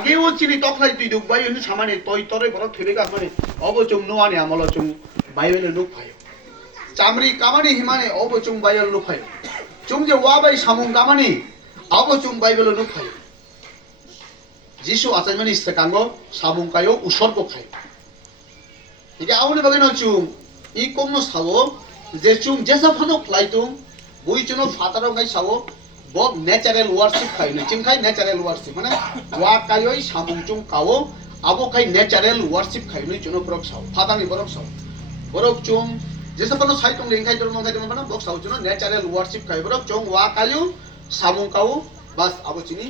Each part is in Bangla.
আগেও চিনি তখলাই তুই দুখ বাই হইনি সামানে তই তরে বড় থেবে গা মানে অবচুং নোয়ানে আমল চুং বাইবেলে নুক ফায় চামরি কামানি হিমানে অবচুং বাইবেল নুক ফায় চুং যে ওয়াবাই সামুং কামানি অবচুং বাইবেলে নুক ফায় যিশু আচাইমানি সেকাঙ্গো সামুং কায়ো উসর্গ খায় 이게 아무리 bagay no chung I kong no sawo je chung jesa phano klai tung boi chuno fataro ngai sawo bok natural worship khai no chung khai natural worship mane wa kayoi samung chung kawo abo khai natural worship khai no chuno prok sawo fatani borok sawo borok chung jesa phano sai tung leng khai tor mong khai tor mana bok sawo chuno natural worship khai borok chung wa kayu samung kawo bas abo chini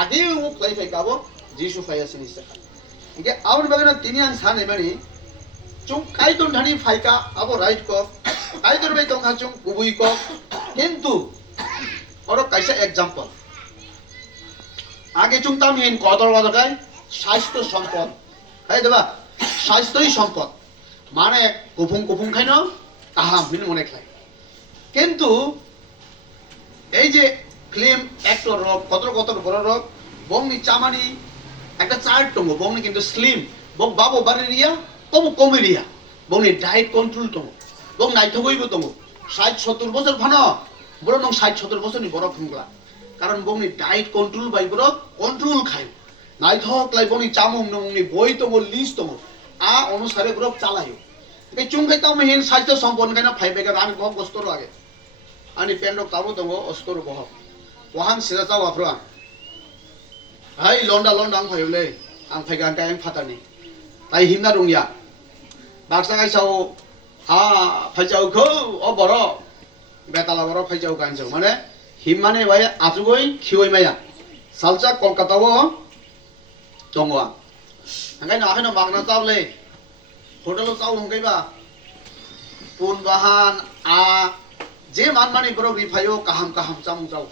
age wo klai khai kawo jisu phaya sini sa 이게 아무리 bagay no tini ang san emani chung kai don dhani phaika abo right ko kai dor bai tong chung ubui ko কিন্তু oro kaisa example আগে chung tam hin কদর কদকায় স্বাস্থ্য সম্পদ তাই দেবা স্বাস্থ্যই সম্পদ মানে কুপুং কুপুং খাইনো কাহাম বিন মনে খায় কিন্তু এই যে ফিল্ম অ্যাক্টর রক কত কত বড় রক বংনি চামানি একটা চার্ট টঙ্গ বংনি কিন্তু স্লিম বং বাবু বাড়িরিয়া কম কমেরিয়া বংনি ডায়েট কন্ট্রোল টঙ্গ বং নাইথগইবো টঙ্গ 60-70 বছর ফানো বড় নং 60-70 বছর নি বড় খুংলা কারণ বংনি ডায়েট কন্ট্রোল বাই বড় কন্ট্রোল খায় নাইথক লাই বংনি চামুং নংনি বই টঙ্গ লিস্ট টঙ্গ আ অনুসারে বড় চালায় এই চুংখাই তাও মেহিন স্বাস্থ্য সম্পন্ন কেন ফাইবেগা আমি বহুত বস্তর লাগে ani pendok tabu tongo ostor boh wahan sira taw afra hai londa ang phayule ang phaigan ka ang phatani tai himna rungya baksa kai sau ha phajau kho o boro betala boro phajau kan jau mane himmane bai atugoi khioi maya salcha kolkata wo tongwa angai na khano magna tawle hotel taw hongkai ba pun bahan a যে মান মানে বড় রিফাইও কাহাম কাহাম চামু যাও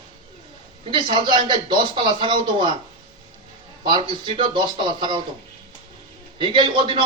কিন্তু সালজা আঙ্গাই 10 তলা সাগাও তো পার্ক স্ট্রিটও 10 তলা সাগাও তো এইগাই ওদিন